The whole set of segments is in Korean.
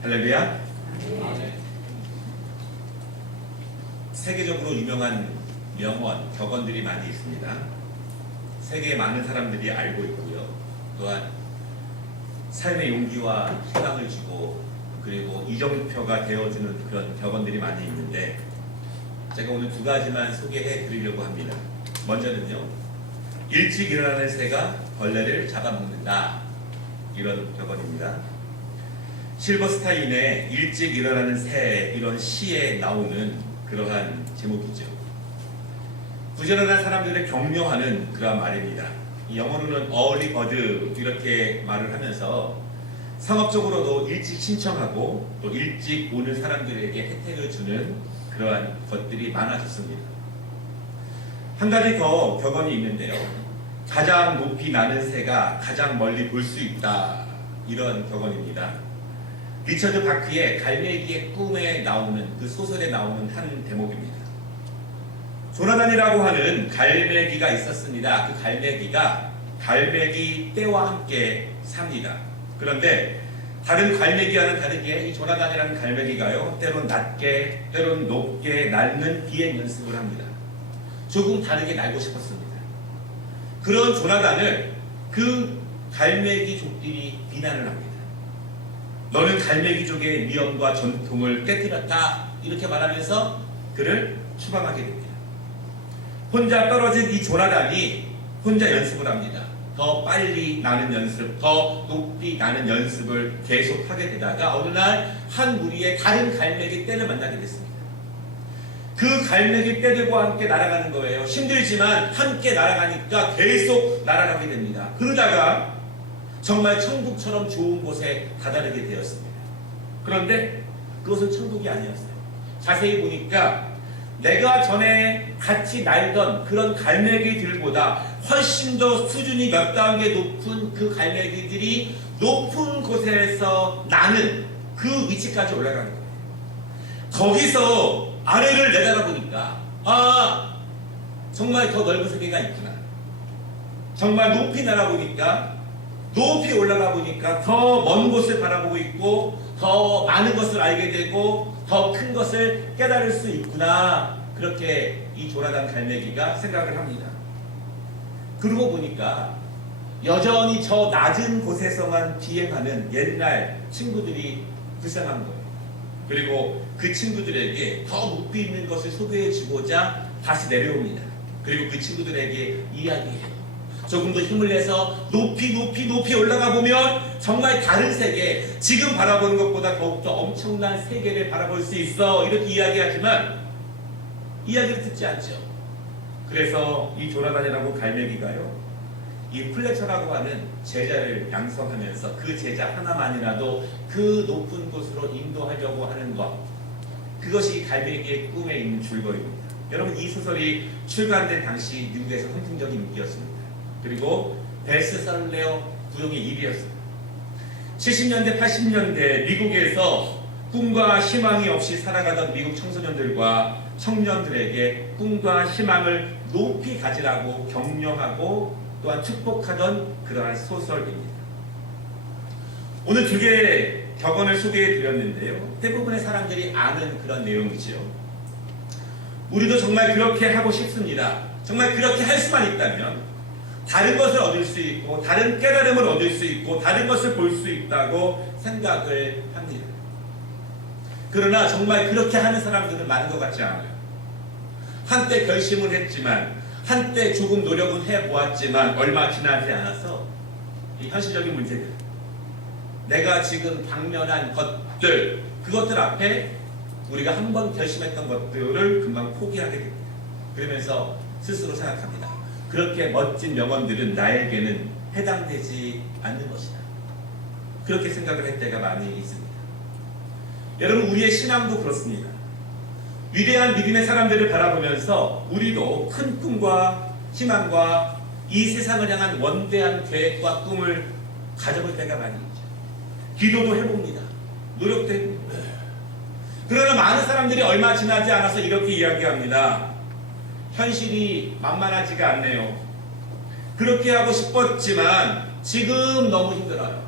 할렐루야. 세계적으로 유명한 명언, 격언들이 많이 있습니다. 세계에 많은 사람들이 알고 있고요. 또한 삶의 용기와 희망을 주고 그리고 이정표가 되어주는 그런 격언들이 많이 있는데 제가 오늘 두 가지만 소개해 드리려고 합니다. 먼저는요, 일찍 일어나는 새가 벌레를 잡아먹는다, 이런 격언입니다. 실버스타인의 일찍 일어나는 새, 이런 시에 나오는 그러한 제목이죠. 부지런한 사람들을 격려하는 그러한 말입니다. 영어로는 early bird 이렇게 말을 하면서 상업적으로도 일찍 신청하고 또 일찍 오는 사람들에게 혜택을 주는 그러한 것들이 많아졌습니다. 한 가지 더 격언이 있는데요. 가장 높이 나는 새가 가장 멀리 볼 수 있다, 이런 격언입니다. 리처드 바크의 갈매기의 꿈에 나오는 그 소설에 나오는 한 대목입니다. 조나단이라고 하는 갈매기가 있었습니다. 그 갈매기가 갈매기 떼와 함께 삽니다. 그런데 다른 갈매기와는 다르게 이 조나단이라는 갈매기가요, 때론 낮게 때론 높게 날는 비행 연습을 합니다. 조금 다르게 날고 싶었습니다. 그런 조나단을 그 갈매기족들이 비난을 합니다. 너는 갈매기족의 위엄과 전통을 깨뜨렸다, 이렇게 말하면서 그를 추방하게 됩니다. 혼자 떨어진 이 조나단이 혼자 연습을 합니다. 더 빨리 나는 연습, 더 높이 나는 연습을 계속하게 되다가 어느 날 한 무리의 다른 갈매기 떼를 만나게 됐습니다. 그 갈매기 떼들과 함께 날아가는 거예요. 힘들지만 함께 날아가니까 계속 날아가게 됩니다. 그러다가 정말 천국처럼 좋은 곳에 다다르게 되었습니다. 그런데 그것은 천국이 아니었어요. 자세히 보니까 내가 전에 같이 날던 그런 갈매기들보다 훨씬 더 수준이 몇 단계 높은 그 갈매기들이 높은 곳에서 나는 그 위치까지 올라가는 거예요. 거기서 아래를 내다보니까 정말 더 넓은 세계가 있구나. 정말 높이 날아보니까, 높이 올라가 보니까 더 먼 곳을 바라보고 있고 더 많은 것을 알게 되고 더 큰 것을 깨달을 수 있구나, 그렇게 이 조나단 갈매기가 생각을 합니다. 그러고 보니까 여전히 저 낮은 곳에서만 비행하는 옛날 친구들이 불쌍한 거예요. 그리고 그 친구들에게 더 높이 있는 것을 소개해 주고자 다시 내려옵니다. 그리고 그 친구들에게 이야기해요. 조금 더 힘을 내서 높이 올라가 보면 정말 다른 세계, 지금 바라보는 것보다 더욱더 엄청난 세계를 바라볼 수 있어, 이렇게 이야기하지만 이야기를 듣지 않죠. 그래서 이 조나단이라고 갈매기가요, 이 플래처라고 하는 제자를 양성하면서 그 제자 하나만이라도 그 높은 곳으로 인도하려고 하는 것, 그것이 갈매기의 꿈에 있는 줄거리입니다. 여러분, 이 소설이 출간된 당시 미국에서 선풍적인 인기였습니다. 그리고 베스트셀러 부동의 1위였습니다. 70년대, 80년대 미국에서 꿈과 희망이 없이 살아가던 미국 청소년들과 청년들에게 꿈과 희망을 높이 가지라고 격려하고 또한 축복하던 그러한 소설입니다. 오늘 두 개의 격언을 소개해 드렸는데요, 대부분의 사람들이 아는 그런 내용이죠. 우리도 정말 그렇게 하고 싶습니다. 정말 그렇게 할 수만 있다면 다른 것을 얻을 수 있고 다른 깨달음을 얻을 수 있고 다른 것을 볼 수 있다고 생각을 합니다. 그러나 정말 그렇게 하는 사람들은 많은 것 같지 않아요. 한때 결심을 했지만, 한때 조금 노력은 해보았지만 얼마 지나지 않아서 이 현실적인 문제들, 내가 지금 당면한 것들, 그것들 앞에 우리가 한번 결심했던 것들을 금방 포기하게 됩니다. 그러면서 스스로 생각합니다. 그렇게 멋진 명언들은 나에게는 해당되지 않는 것이다. 그렇게 생각을 할 때가 많이 있습니다. 여러분, 우리의 신앙도 그렇습니다. 위대한 믿음의 사람들을 바라보면서 우리도 큰 꿈과 희망과 이 세상을 향한 원대한 계획과 꿈을 가져볼 때가 많이 있죠. 기도도 해봅니다. 노력도 해봅니다. 그러나 많은 사람들이 얼마 지나지 않아서 이렇게 이야기합니다. 현실이 만만하지가 않네요. 그렇게 하고 싶었지만 지금 너무 힘들어요.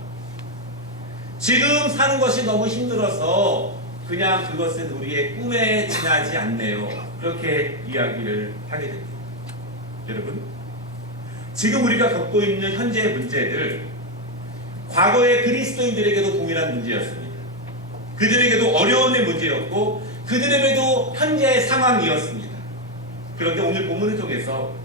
지금 사는 것이 너무 힘들어서 그냥 그것은 우리의 꿈에 지나지 않네요. 그렇게 이야기를 하게 됩니다. 여러분, 지금 우리가 겪고 있는 현재의 문제들, 과거의 그리스도인들에게도 동일한 문제였습니다. 그들에게도 어려움의 문제였고 그들에게도 현재의 상황이었습니다. 그런데 오늘 본문을 통해서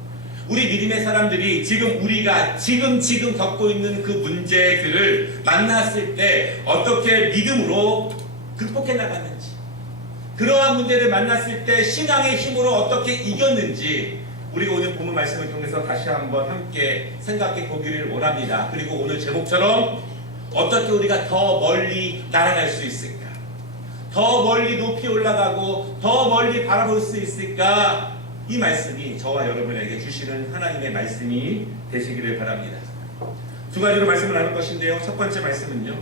우리 믿음의 사람들이 지금 우리가 지금 겪고 있는 그 문제들을 만났을 때 어떻게 믿음으로 극복해 나갔는지, 그러한 문제를 만났을 때 신앙의 힘으로 어떻게 이겼는지 우리가 오늘 본문 말씀을 통해서 다시 한번 함께 생각해 보기를 원합니다. 그리고 오늘 제목처럼 어떻게 우리가 더 멀리 날아갈 수 있을까? 더 멀리 높이 올라가고 더 멀리 바라볼 수 있을까? 이 말씀이 저와 여러분에게 주시는 하나님의 말씀이 되시기를 바랍니다. 두 가지로 말씀을 나눌 것인데요. 첫 번째 말씀은요,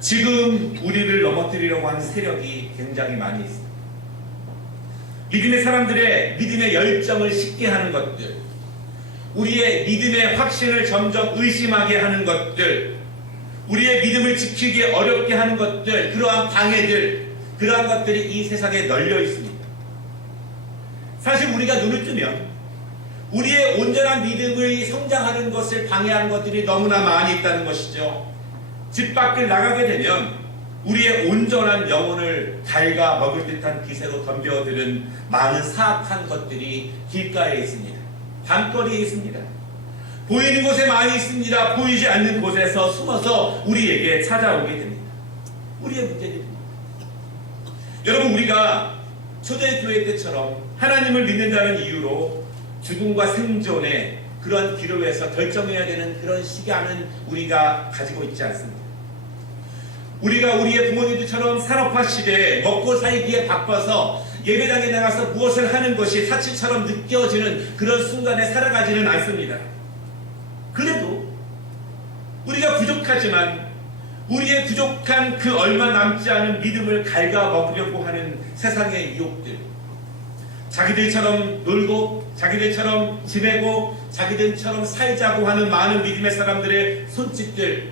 지금 우리를 넘어뜨리려고 하는 세력이 굉장히 많이 있습니다. 믿음의 사람들의 믿음의 열정을 식게 하는 것들, 우리의 믿음의 확신을 점점 의심하게 하는 것들, 우리의 믿음을 지키기 어렵게 하는 것들, 그러한 방해들, 그러한 것들이 이 세상에 널려 있습니다. 사실 우리가 눈을 뜨면 우리의 온전한 믿음의 성장하는 것을 방해하는 것들이 너무나 많이 있다는 것이죠. 집 밖을 나가게 되면 우리의 온전한 영혼을 갉아먹을 듯한 기세로 덤벼드는 많은 사악한 것들이 길가에 있습니다. 밤거리에 있습니다. 보이는 곳에 많이 있습니다. 보이지 않는 곳에서 숨어서 우리에게 찾아오게 됩니다. 우리의 문제들입니다. 여러분, 우리가 초대교회 때처럼 하나님을 믿는다는 이유로 죽음과 생존의 그러한 기로에서 결정해야 되는 그런 시간은 우리가 가지고 있지 않습니다. 우리가 우리의 부모님들처럼 산업화 시대에 먹고 살기에 바빠서 예배당에 나가서 무엇을 하는 것이 사치처럼 느껴지는 그런 순간에 살아가지는 않습니다. 그래도 우리가 부족하지만 우리의 부족한 그 얼마 남지 않은 믿음을 갉아먹으려고 하는 세상의 유혹들, 자기들처럼 놀고 자기들처럼 지내고 자기들처럼 살자고 하는 많은 믿음의 사람들의 손짓들,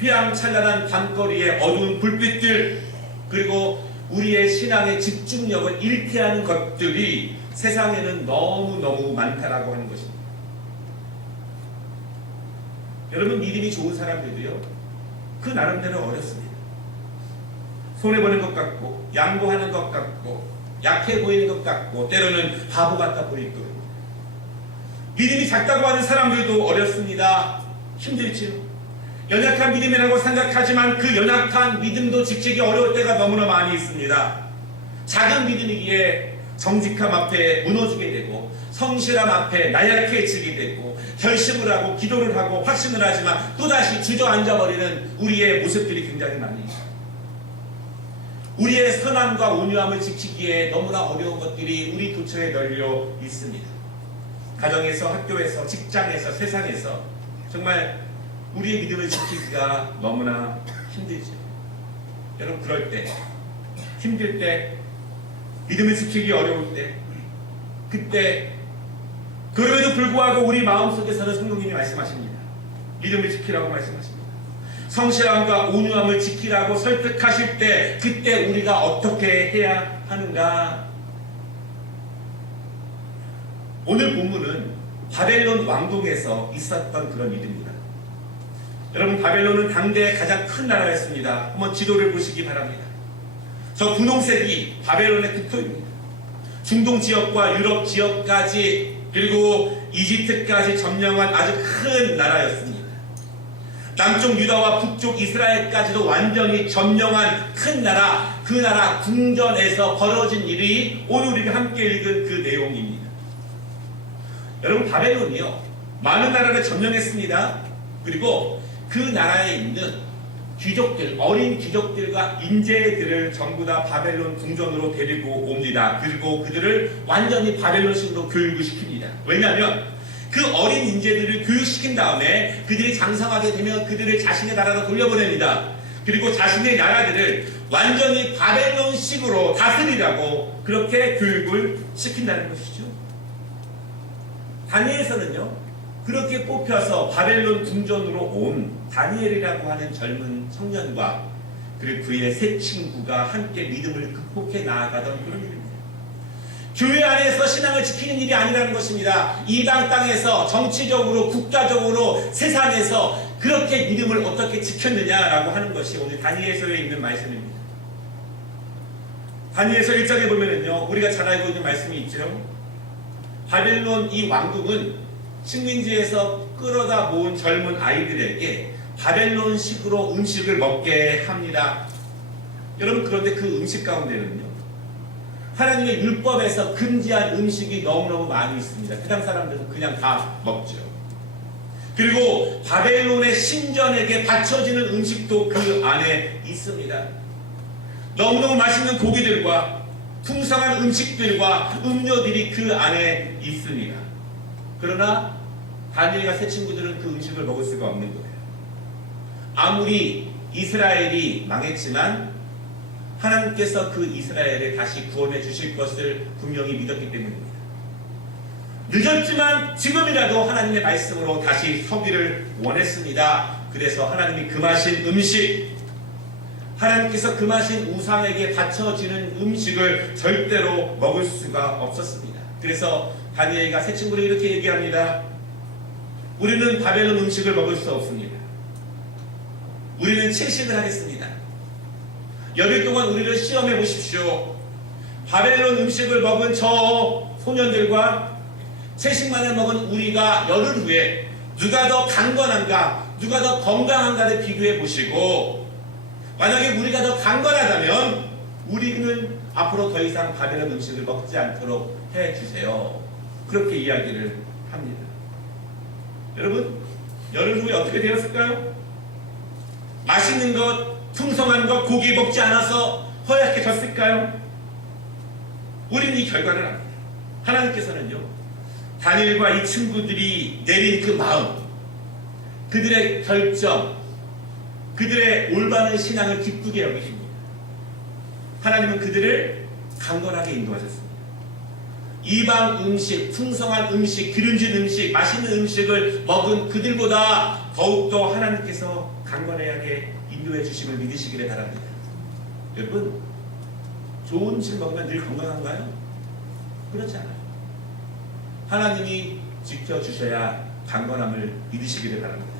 휘황찬란한 밤거리의 어두운 불빛들, 그리고 우리의 신앙의 집중력을 잃게 하는 것들이 세상에는 너무너무 많다라고 하는 것입니다. 여러분, 믿음이 좋은 사람들도요, 그 나름대로 어렵습니다. 손해보는 것 같고 양보하는 것 같고 약해 보이는 것 같고 때로는 바보 같아 보일 겁니다. 믿음이 작다고 하는 사람들도 어렵습니다. 힘들지요. 연약한 믿음이라고 생각하지만 그 연약한 믿음도 지키기 어려울 때가 너무나 많이 있습니다. 작은 믿음이기에 정직함 앞에 무너지게 되고 성실함 앞에 나약해지게 되고 결심을 하고 기도를 하고 확신을 하지만 또다시 주저앉아버리는 우리의 모습들이 굉장히 많이 있습니다. 우리의 선함과 온유함을 지키기에 너무나 어려운 것들이 우리 도처에 널려 있습니다. 가정에서, 학교에서, 직장에서, 세상에서 정말 우리의 믿음을 지키기가 너무나 힘들죠. 여러분, 그럴 때, 힘들 때, 믿음을 지키기 어려울 때, 그때 그럼에도 불구하고 우리 마음속에서는 성령님이 말씀하십니다. 믿음을 지키라고 말씀하십니다. 성실함과 온유함을 지키라고 설득하실 때 그때 우리가 어떻게 해야 하는가? 오늘 본문은 바벨론 왕궁에서 있었던 그런 일입니다. 여러분, 바벨론은 당대의 가장 큰 나라였습니다. 한번 지도를 보시기 바랍니다. 저 분홍색이 바벨론의 국토입니다. 중동 지역과 유럽 지역까지 그리고 이집트까지 점령한 아주 큰 나라였습니다. 남쪽 유다와 북쪽 이스라엘까지도 완전히 점령한 큰 나라, 그 나라 궁전에서 벌어진 일이 오늘 우리가 함께 읽은 그 내용입니다. 여러분, 바벨론이요, 많은 나라를 점령했습니다. 그리고 그 나라에 있는 귀족들, 어린 귀족들과 인재들을 전부 다 바벨론 궁전으로 데리고 옵니다. 그리고 그들을 완전히 바벨론식으로 교육을 시킵니다. 왜냐하면 그 어린 인재들을 교육시킨 다음에 그들이 장성하게 되면 그들을 자신의 나라로 돌려보냅니다. 그리고 자신의 나라들을 완전히 바벨론식으로 다스리라고 그렇게 교육을 시킨다는 것이죠. 다니엘서는요, 그렇게 뽑혀서 바벨론 궁전으로 온 다니엘이라고 하는 젊은 청년과 그리고 그의 세 친구가 함께 믿음을 극복해 나아가던 그런 일입니다. 교회 안에서 신앙을 지키는 일이 아니라는 것입니다. 이방 땅에서 정치적으로 국가적으로 세상에서 그렇게 믿음을 어떻게 지켰느냐라고 하는 것이 오늘 다니엘서에 있는 말씀입니다. 다니엘서 1장에 보면은요, 우리가 잘 알고 있는 말씀이 있죠. 바벨론 이 왕국은 식민지에서 끌어다 모은 젊은 아이들에게 바벨론식으로 음식을 먹게 합니다. 여러분, 그런데 그 음식 가운데는요, 하나님의 율법에서 금지한 음식이 너무너무 많이 있습니다. 그 당 사람들은 그냥 다 먹죠. 그리고 바벨론의 신전에게 바쳐지는 음식도 그 안에 있습니다. 너무너무 맛있는 고기들과 풍성한 음식들과 음료들이 그 안에 있습니다. 그러나 다니엘과 세 친구들은 그 음식을 먹을 수가 없는 거예요. 아무리 이스라엘이 망했지만 하나님께서 그 이스라엘을 다시 구원해 주실 것을 분명히 믿었기 때문입니다. 늦었지만 지금이라도 하나님의 말씀으로 다시 서기를 원했습니다. 그래서 하나님이 금하신 음식, 하나님께서 금하신 우상에게 바쳐지는 음식을 절대로 먹을 수가 없었습니다. 그래서 다니엘과 세 친구를 이렇게 얘기합니다. 우리는 바벨론 음식을 먹을 수 없습니다. 우리는 채식을 하겠습니다. 열흘 동안 우리를 시험해 보십시오. 바벨론 음식을 먹은 저 소년들과 채식만을 먹은 우리가 열흘 후에 누가 더 강건한가, 누가 더 건강한가를 비교해 보시고, 만약에 우리가 더 강건하다면 우리는 앞으로 더 이상 바벨론 음식을 먹지 않도록 해주세요. 그렇게 이야기를 합니다. 여러분, 열흘 후에 어떻게 되었을까요? 맛있는 것, 풍성한 것, 고기 먹지 않아서 허약해졌을까요? 우리는 이 결과를 압니다. 하나님께서는요, 다니엘과 이 친구들이 내린 그 마음, 그들의 결정, 그들의 올바른 신앙을 기쁘게 여기십니다. 하나님은 그들을 강건하게 인도하셨습니다. 이방 음식, 풍성한 음식, 기름진 음식, 맛있는 음식을 먹은 그들보다 더욱더 하나님께서 강건하게 인도해 주심을 믿으시기를 바랍니다. 여러분, 좋은 음식 먹으면 늘 건강한가요? 그렇지 않아요. 하나님이 지켜주셔야 강건함을 믿으시기를 바랍니다.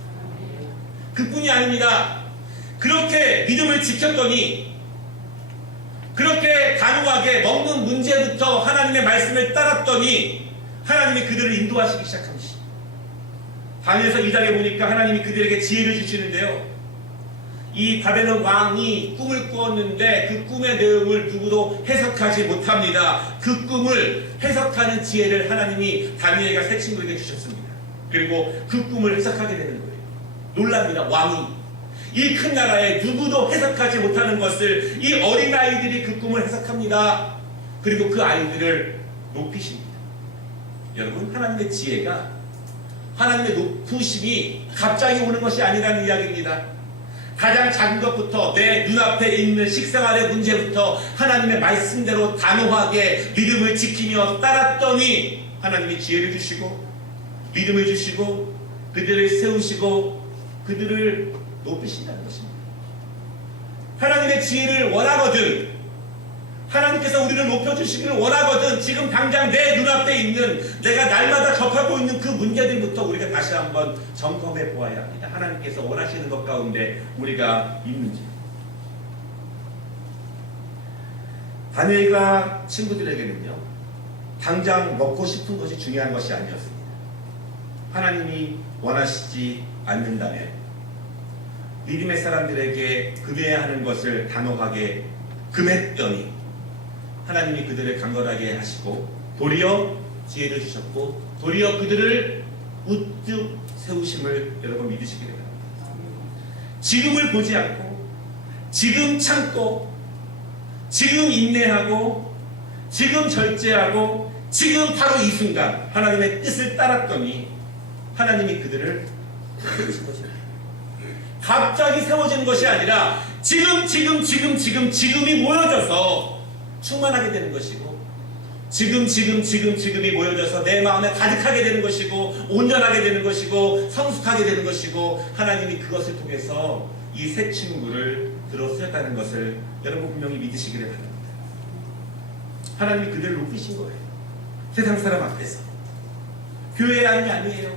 그뿐이 아닙니다. 그렇게 믿음을 지켰더니, 그렇게 단호하게 먹는 문제부터 하나님의 말씀을 따랐더니 하나님이 그들을 인도하시기 시작합니다. 다니엘서 2장에 보니까 하나님이 그들에게 지혜를 주시는데요, 이 바벨론 왕이 꿈을 꾸었는데 그 꿈의 내용을 누구도 해석하지 못합니다. 그 꿈을 해석하는 지혜를 하나님이 다니엘과 세 친구에게 주셨습니다. 그리고 그 꿈을 해석하게 되는 거예요. 놀랍니다. 왕이 이 큰 나라에 누구도 해석하지 못하는 것을 이 어린아이들이 그 꿈을 해석합니다. 그리고 그 아이들을 높이십니다. 여러분, 하나님의 지혜가, 하나님의 높으심이 갑자기 오는 것이 아니라는 이야기입니다. 가장 작은 것부터, 내 눈앞에 있는 식생활의 문제부터 하나님의 말씀대로 단호하게 믿음을 지키며 따랐더니 하나님이 지혜를 주시고 믿음을 주시고 그들을 세우시고 그들을 높이신다는 것입니다. 하나님의 지혜를 원하거든, 하나님께서 우리를 높여주시기를 원하거든, 지금 당장 내 눈앞에 있는, 내가 날마다 접하고 있는 그 문제들부터 우리가 다시 한번 점검해 보아야 합니다. 하나님께서 원하시는 것 가운데 우리가 있는지. 다니엘과 친구들에게는요, 당장 먹고 싶은 것이 중요한 것이 아니었습니다. 하나님이 원하시지 않는다면 믿음의 사람들에게 금해야 하는 것을 단호하게 금했더니 하나님이 그들을 강건하게 하시고 도리어 지혜를 주셨고 도리어 그들을 우뚝 세우심을 여러분 믿으시기를 바랍니다. 지금을 보지 않고 지금 참고 지금 인내하고 지금 절제하고 지금 바로 이 순간 하나님의 뜻을 따랐더니 하나님이 그들을 세우신 것입니다. 갑자기 세워지는 것이 아니라 지금이 모여져서 충만하게 되는 것이고 지금이 모여져서 내 마음에 가득하게 되는 것이고 온전하게 되는 것이고 성숙하게 되는 것이고 하나님이 그것을 통해서 이 새 친구를 들어쓰셨다는 것을 여러분 분명히 믿으시기를 바랍니다. 하나님이 그들을 높이신 거예요. 세상 사람 앞에서. 교회의 안이 아니에요.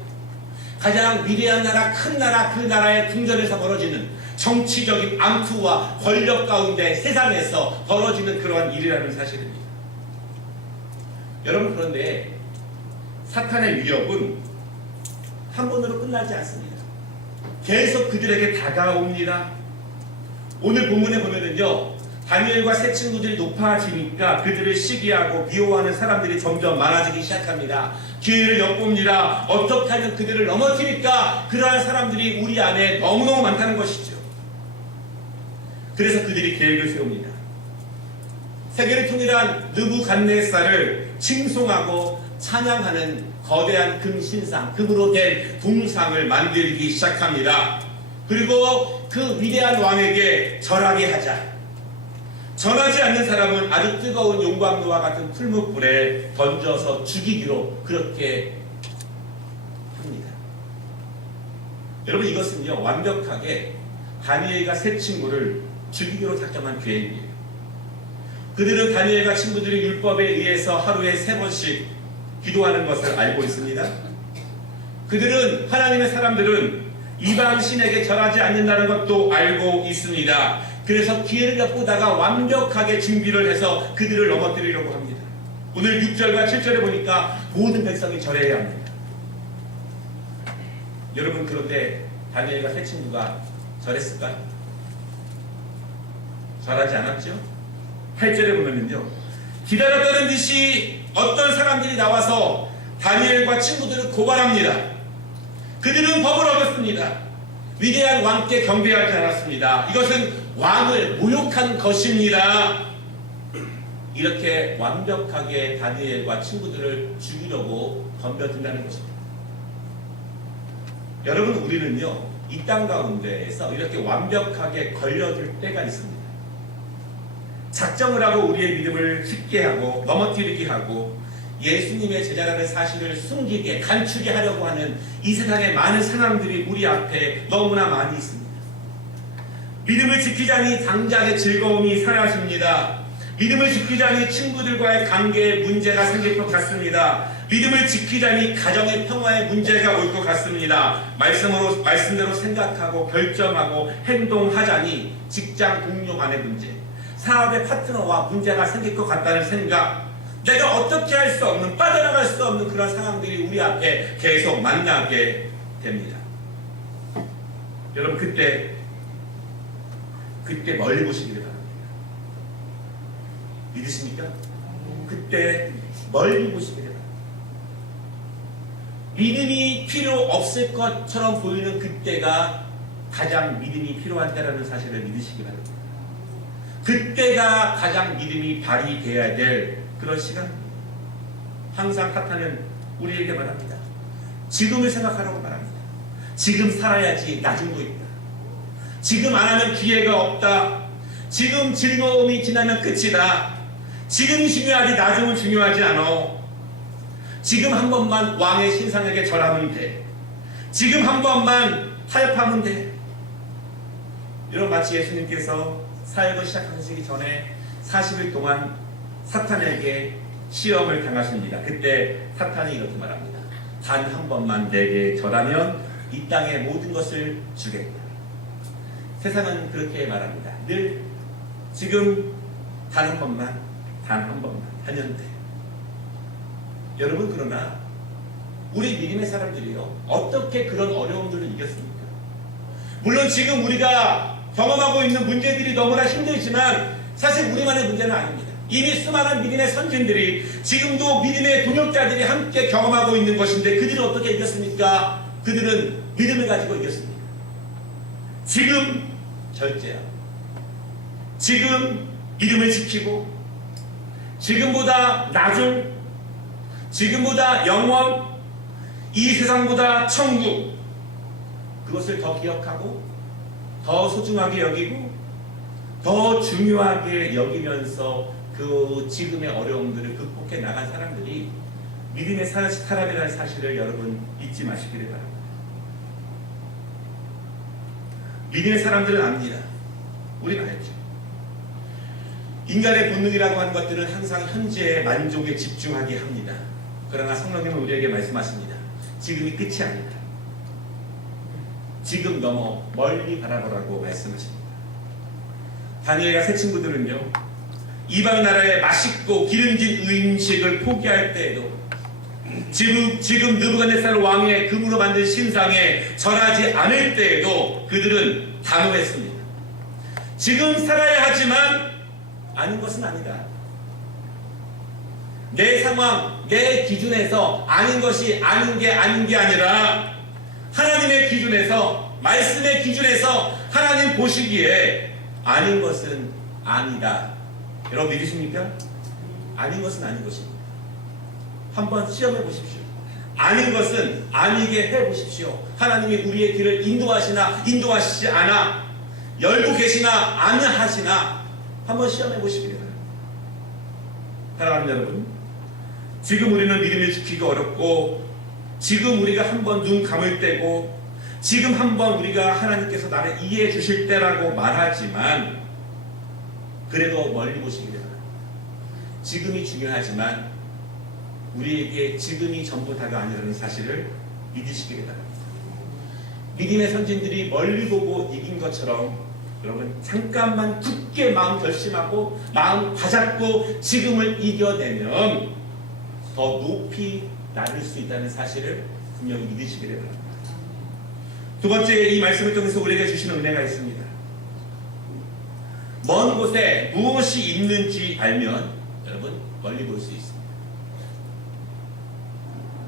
가장 위대한 나라, 큰 나라, 그 나라의 궁전에서 벌어지는 정치적인 암투와 권력 가운데 세상에서 벌어지는 그러한 일이라는 사실입니다. 여러분, 그런데 사탄의 위협은 한 번으로 끝나지 않습니다. 계속 그들에게 다가옵니다. 오늘 본문에 보면은요, 다니엘과 새 친구들이 높아지니까 그들을 시기하고 미워하는 사람들이 점점 많아지기 시작합니다. 기회를 엿봅니다. 어떻게 하면 그들을 넘어뜨릴까? 그러한 사람들이 우리 안에 너무너무 많다는 것이죠. 그래서 그들이 계획을 세웁니다. 세계를 통일한 느부갓네살을 칭송하고 찬양하는 거대한 금신상, 금으로 된 동상을 만들기 시작합니다. 그리고 그 위대한 왕에게 절하게 하자. 전하지 않는 사람은 아주 뜨거운 용광로와 같은 풀무불에 던져서 죽이기로 그렇게 합니다. 여러분, 이것은요, 완벽하게 다니엘과 새 친구를 죽이기로 작정한 계획이에요. 그들은 다니엘과 친구들이 율법에 의해서 하루에 3번씩 기도하는 것을 알고 있습니다. 그들은, 하나님의 사람들은 이방 신에게 절하지 않는다는 것도 알고 있습니다. 그래서 기회를 엿보다가 완벽하게 준비를 해서 그들을 넘어뜨리려고 합니다. 오늘 6절과 7절에 보니까 모든 백성이 절해야 합니다. 여러분, 그런데 다니엘과 새 친구가 절했을까요? 절하지 않았죠? 8절에 보면요, 기다렸다는 듯이 어떤 사람들이 나와서 다니엘과 친구들을 고발합니다. 그들은 법을 어겼습니다. 위대한 왕께 경배하지 않았습니다. 이것은 왕을 모욕한 것입니다. 이렇게 완벽하게 다니엘과 친구들을 죽이려고 덤벼든다는 것입니다. 여러분, 우리는요, 이 땅 가운데에서 이렇게 완벽하게 걸려들 때가 있습니다. 작정을 하고 우리의 믿음을 쉽게 하고 넘어뜨리게 하고 예수님의 제자라는 사실을 숨기게 감추게 하려고 하는 이 세상의 많은 상황들이 우리 앞에 너무나 많이 있습니다. 믿음을 지키자니 당장의 즐거움이 사라집니다. 믿음을 지키자니 친구들과의 관계에 문제가 생길 것 같습니다. 믿음을 지키자니 가정의 평화에 문제가 올 것 같습니다. 말씀대로 생각하고 결정하고 행동하자니 직장 동료 간의 문제, 사업의 파트너와 문제가 생길 것 같다는 생각, 내가 어떻게 할 수 없는, 빠져나갈 수 없는 그런 상황들이 우리 앞에 계속 만나게 됩니다. 여러분, 그때 멀리 보시기를 바랍니다. 믿으십니까? 그때 멀리 보시기를 바랍니다. 믿음이 필요 없을 것처럼 보이는 그때가 가장 믿음이 필요한 때라는 사실을 믿으시기 바랍니다. 그때가 가장 믿음이 발휘되어야 될 그런 시간입니다. 항상 사탄은 우리에게 말합니다. 지금을 생각하라고 말합니다. 지금 살아야지 나중도 있다. 지금 안 하면 기회가 없다. 지금 즐거움이 지나면 끝이다. 지금 중요하지 나중은 중요하지 않아. 지금 한 번만 왕의 신상에게 절하면 돼. 지금 한 번만 타협하면 돼. 여러분, 마치 예수님께서 사역을 시작하시기 전에 40일 동안 사탄에게 시험을 당하십니다. 그때 사탄이 이렇게 말합니다. 단 한 번만 내게 절하면 이 땅의 모든 것을 주겠다. 세상은 그렇게 말합니다. 늘 지금 단 한 번만 하면 돼. 여러분, 그러나 우리 믿음의 사람들이요, 어떻게 그런 어려움들을 이겼습니까? 물론 지금 우리가 경험하고 있는 문제들이 너무나 힘들지만 사실 우리만의 문제는 아닙니다. 이미 수많은 믿음의 선진들이, 지금도 믿음의 동역자들이 함께 경험하고 있는 것인데 그들은 어떻게 이겼습니까? 그들은 믿음을 가지고 이겼습니다. 지금 절제하고, 지금 믿음을 지키고, 지금보다 나중, 지금보다 영원, 이 세상보다 천국, 그것을 더 기억하고 더 소중하게 여기고 더 중요하게 여기면서 그 지금의 어려움들을 극복해 나간 사람들이 믿음의 사람이라는 사실을 여러분 잊지 마시기를 바랍니다. 믿음의 사람들은 압니다. 우리는 알죠. 인간의 본능이라고 하는 것들은 항상 현재의 만족에 집중하게 합니다. 그러나 성령님은 우리에게 말씀하십니다. 지금이 끝이 아니다. 지금 넘어 멀리 바라보라고 말씀하십니다. 다니엘과 새 친구들은요, 이방 나라의 맛있고 기름진 음식을 포기할 때에도 지금 느부갓네살 왕의 금으로 만든 신상에 절하지 않을 때에도 그들은 단호했습니다. 지금 살아야 하지만 아닌 것은 아니다. 내 상황, 내 기준에서 아닌 것이 아닌 게 아니라 하나님의 기준에서, 말씀의 기준에서 하나님 보시기에 아닌 것은 아니다. 여러분 믿으십니까? 아닌 것은 아닌 것입니다. 한번 시험해 보십시오. 아닌 것은 아니게 해 보십시오. 하나님이 우리의 길을 인도하시나 인도하시지 않아, 열고 계시나 안 하시나 한번 시험해 보시기를 바랍니다. 사랑하는 여러분, 지금 우리는 믿음을 지키기 어렵고, 지금 우리가 한번 눈 감을 때고, 지금 한번 우리가 하나님께서 나를 이해해 주실 때라고 말하지만, 그래도 멀리 보시기를 바랍니다. 지금이 중요하지만 우리에게 지금이 전부 다가 아니라는 사실을 믿으시기를 바랍니다. 믿음의 선진들이 멀리 보고 이긴 것처럼 여러분 잠깐만 굳게 마음 결심하고 마음 다잡고 지금을 이겨내면 더 높이 나를 수 있다는 사실을 분명히 믿으시기를 바랍니다. 두 번째, 이 말씀을 통해서 우리에게 주시는 은혜가 있습니다. 먼 곳에 무엇이 있는지 알면 여러분 멀리 볼 수 있습니다.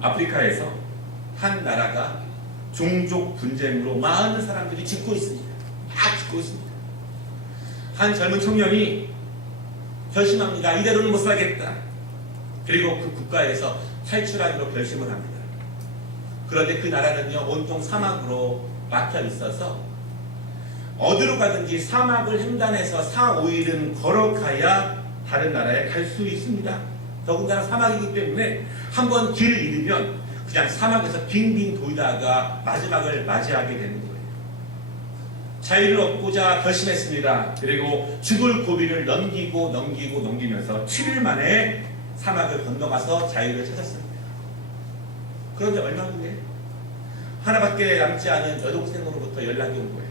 아프리카에서 한 나라가 종족 분쟁으로 많은 사람들이 죽고 있습니다. 막 죽고 있습니다. 한 젊은 청년이 결심합니다. 이대로는 못 살겠다. 그리고 그 국가에서 탈출하기로 결심을 합니다. 그런데 그 나라는요, 온통 사막으로 막혀 있어서 어디로 가든지 사막을 횡단해서 4, 5일은 걸어가야 다른 나라에 갈 수 있습니다. 더군다나 사막이기 때문에 한번 길을 잃으면 그냥 사막에서 빙빙 돌다가 마지막을 맞이하게 되는 거예요. 자유를 얻고자 결심했습니다. 그리고 죽을 고비를 넘기면서 7일 만에 사막을 건너가서 자유를 찾았습니다. 그런데 얼마 후에 하나밖에 남지 않은 여동생으로부터 연락이 온 거예요.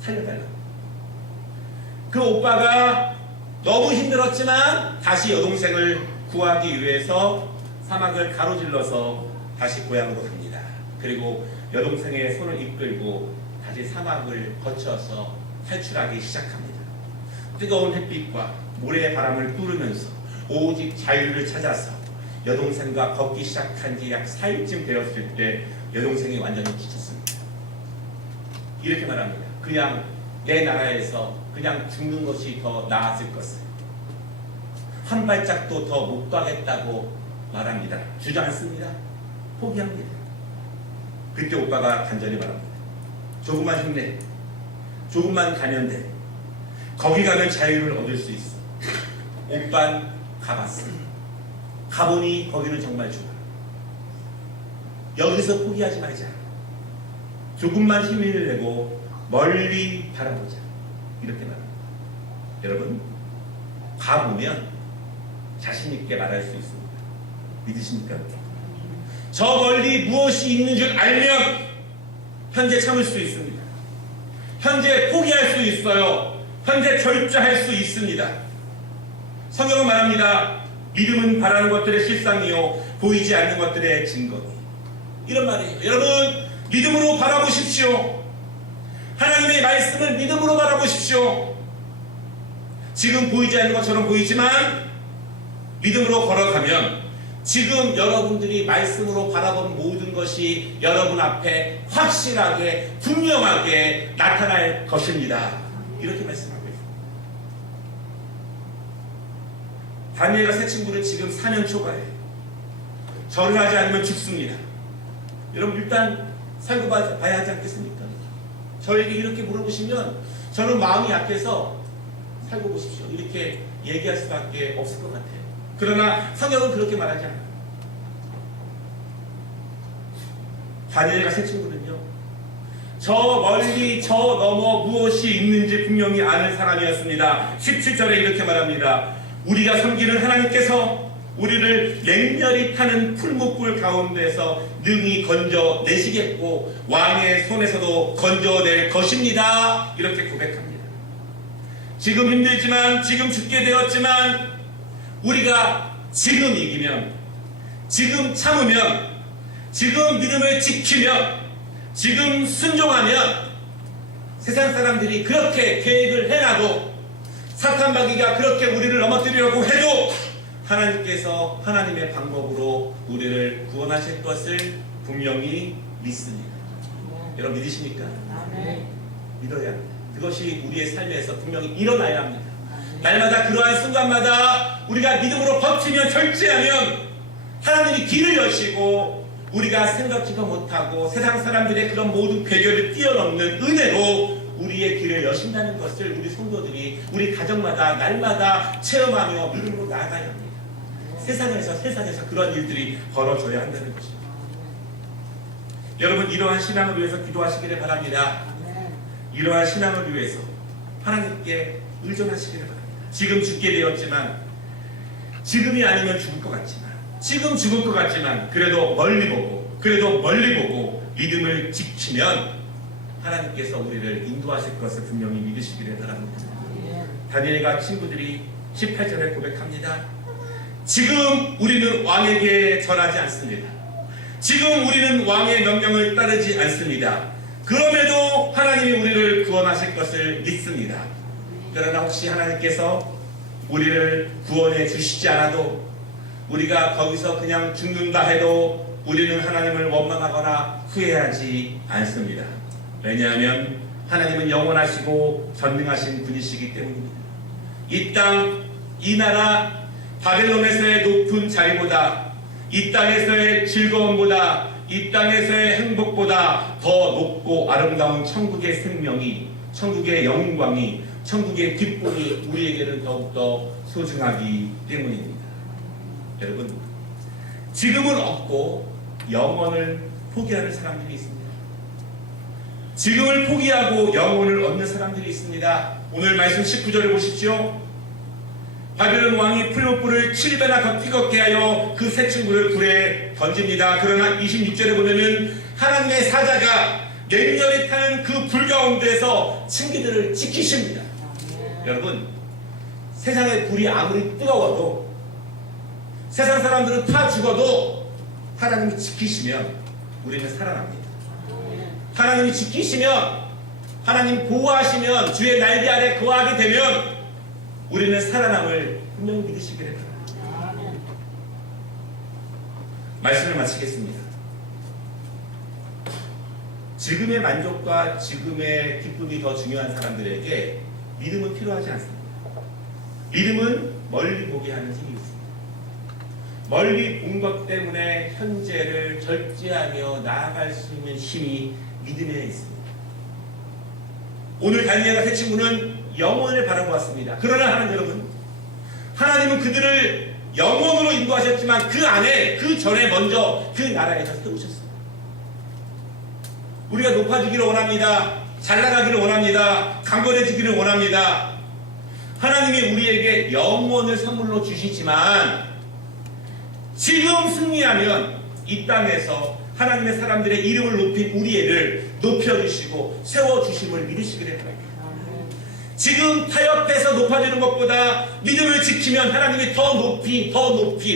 살려달라고. 그 오빠가 너무 힘들었지만 다시 여동생을 구하기 위해서 사막을 가로질러서 다시 고향으로 갑니다. 그리고 여동생의 손을 이끌고 다시 사막을 거쳐서 탈출하기 시작합니다. 뜨거운 햇빛과 모래의 바람을 뚫으면서 오직 자유를 찾아서 여동생과 걷기 시작한 지 약 4일쯤 되었을 때 여동생이 완전히 지쳤습니다. 이렇게 말합니다. 그냥 내 나라에서 그냥 죽는 것이 더 나았을 것을. 한 발짝도 더 못 가겠다고 말합니다. 주저앉습니다. 포기합니다. 그때 오빠가 간절히 말합니다. 조금만 힘내. 조금만 가면 돼. 거기 가면 자유를 얻을 수 있어. 오빤 가봤습니다. 가보니 거기는 정말 좋아. 여기서 포기하지 말자. 조금만 힘을 내고 멀리 바라보자. 이렇게 말합니다. 여러분, 가보면 자신있게 말할 수 있습니다. 믿으십니까? 저 멀리 무엇이 있는 줄 알면 현재 참을 수 있습니다. 현재 포기할 수 있어요. 현재 절제할 수 있습니다. 성경은 말합니다. 믿음은 바라는 것들의 실상이요 보이지 않는 것들의 증거니. 이런 말이에요. 여러분, 믿음으로 바라보십시오. 하나님의 말씀을 믿음으로 바라보십시오. 지금 보이지 않는 것처럼 보이지만 믿음으로 걸어가면 지금 여러분들이 말씀으로 바라본 모든 것이 여러분 앞에 확실하게 분명하게 나타날 것입니다. 이렇게 말씀하고 있습니다. 다니엘과 새 친구는 지금 4년 초과에 절을 하지 않으면 죽습니다. 여러분, 일단 살고 봐야 하지 않겠습니까? 저에게 이렇게 물어보시면 저는 마음이 약해서 살고 보십시오. 이렇게 얘기할 수밖에 없을 것 같아요. 그러나 성경은 그렇게 말하지 않아요. 다니엘과 세 친구는요, 저 멀리 저 너머 무엇이 있는지 분명히 아는 사람이었습니다. 17절에 이렇게 말합니다. 우리가 섬기는 하나님께서 우리를 맹렬히 타는 풀무불 가운데서 능히 건져내시겠고 왕의 손에서도 건져낼 것입니다. 이렇게 고백합니다. 지금 힘들지만, 지금 죽게 되었지만, 우리가 지금 이기면, 지금 참으면, 지금 믿음을 지키면, 지금 순종하면, 세상 사람들이 그렇게 계획을 해놔도, 사탄 마귀가 그렇게 우리를 넘어뜨리려고 해도 하나님께서 하나님의 방법으로 우리를 구원하실 것을 분명히 믿습니다. 여러분 믿으십니까? 믿어야 합니다. 그것이 우리의 삶에서 분명히 일어나야 합니다. 날마다 그러한 순간마다 우리가 믿음으로 버티면, 절제하면 하나님이 길을 여시고 우리가 생각지도 못하고 세상 사람들의 그런 모든 배교를 뛰어넘는 은혜로 우리의 길을 여신다는 것을 우리 성도들이 우리 가정마다 날마다 체험하며 믿음으로 나아가야 합니다. 세상에서 그런 일들이 벌어져야 한다는 것입니다. 여러분 이러한 신앙을 위해서 기도하시기를 바랍니다. 이러한 신앙을 위해서 하나님께 의존하시기를 바랍니다. 지금 죽게 되었지만, 지금이 아니면 죽을 것 같지만, 지금 죽을 것 같지만 그래도 멀리 보고 믿음을 지키면 하나님께서 우리를 인도하실 것을 분명히 믿으시기를 바랍니다. 다니엘과 친구들이 18절에 고백합니다. 지금 우리는 왕에게 절하지 않습니다. 지금 우리는 왕의 명령을 따르지 않습니다. 그럼에도 하나님이 우리를 구원하실 것을 믿습니다. 그러나 혹시 하나님께서 우리를 구원해 주시지 않아도, 우리가 거기서 그냥 죽는다 해도 우리는 하나님을 원망하거나 후회하지 않습니다. 왜냐하면 하나님은 영원하시고 전능하신 분이시기 때문입니다. 이 땅, 이 나라, 바벨론에서의 높은 자리보다, 이 땅에서의 즐거움보다, 이 땅에서의 행복보다 더 높고 아름다운 천국의 생명이, 천국의 영광이, 천국의 기쁨이 우리에게는 더욱더 소중하기 때문입니다. 여러분, 지금은 없고 영원을 포기하는 사람들이 있습니다. 지금을 포기하고 영혼을 얻는 사람들이 있습니다. 오늘 말씀 19절을 보십시오. 바벨론 왕이 풀무불을 7배나 더 뜨겁게 하여 그 세 친구를 불에 던집니다. 그러나 26절에 보면은 하나님의 사자가 맹렬히 타는 그 불 가운데서 친구들을 지키십니다. 여러분, 세상의 불이 아무리 뜨거워도, 세상 사람들은 다 죽어도 하나님이 지키시면 우리는 살아납니다. 하나님이 지키시면, 하나님 보호하시면, 주의 날개 아래 거하게 되면 우리는 살아남을 분명히 믿으시기를 바랍니다. 말씀을 마치겠습니다. 지금의 만족과 지금의 기쁨이 더 중요한 사람들에게 믿음은 필요하지 않습니다. 믿음은 멀리 보게 하는 힘이 있습니다. 멀리 본 것 때문에 현재를 절제하며 나아갈 수 있는 힘이 믿음에 있습니다. 오늘 다니엘과 세 친구는 영혼을 바라보았습니다. 그러나 여러분, 하나님은 그들을 영혼으로 인도하셨지만 그 안에, 그 전에 먼저 그 나라에서 세우셨습니다. 우리가 높아지기를 원합니다. 잘 나가기를 원합니다. 강건해지기를 원합니다. 하나님이 우리에게 영혼을 선물로 주시지만 지금 승리하면 이 땅에서 하나님의 사람들의 이름을 높인 우리를 높여주시고 세워주심을 믿으시기를 바랍니다. 지금 타협해서 높아지는 것보다 믿음을 지키면 하나님이 더 높이,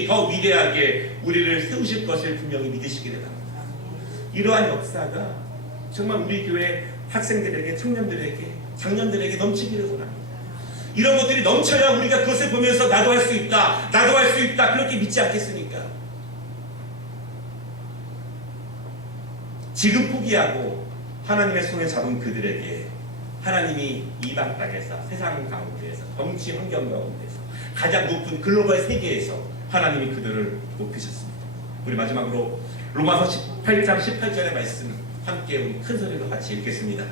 더 위대하게 우리를 세우실 것을 분명히 믿으시기를 바랍니다. 이러한 역사가 정말 우리 교회 학생들에게, 청년들에게, 장년들에게 넘치기를 원합니다. 이런 것들이 넘쳐야 우리가 그것을 보면서 나도 할 수 있다, 나도 할 수 있다, 그렇게 믿지 않겠습니까? 지금 포기하고 하나님의 손을 잡은 그들에게 하나님이 이방 땅에서, 세상 가운데에서, 정치 환경 가운데서, 가장 높은 글로벌 세계에서 하나님이 그들을 높이셨습니다. 우리 마지막으로 로마서 18장 18절의 말씀 함께 우리 큰 소리로 같이 읽겠습니다.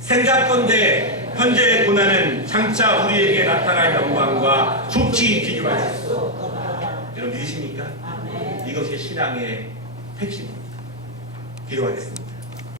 생각건대 현재의 고난은 장차 우리에게 나타날 영광과 좋지 비교할 수 없다. 여러분 믿으십니까? 이것이 신앙의 핵심입니다. 기도하겠습니다.